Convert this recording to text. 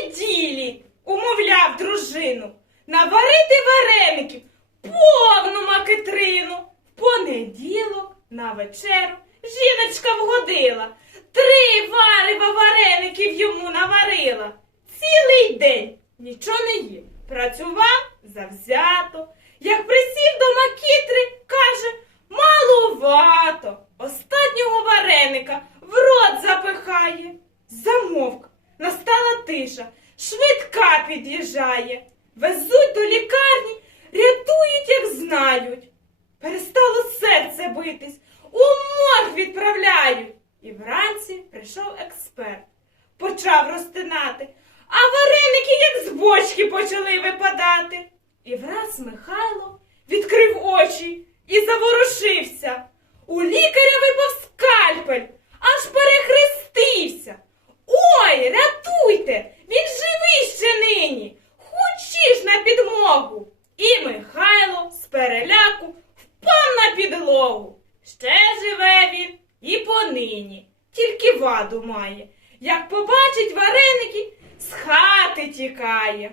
неділі умовляв дружину наварити вареників повну макитрину. В понеділок на вечеру жіночка вгодила. Три варева вареників йому наварила. Цілий день нічого не їв. Працював завзято. Як присів Настала. Швидка під'їжджає. Везуть до лікарні, рятують, як знають. Перестало серце битись, у морг відправляють. І вранці прийшов експерт, почав розтинати, а вареники, як з бочки, почали випадати. І враз Михайло відкрив очі і заворушився. У лікаря підмогу. І Михайло з переляку впав на підлогу. Ще живе він і понині, тільки ваду має. Як побачить вареники, з хати тікає.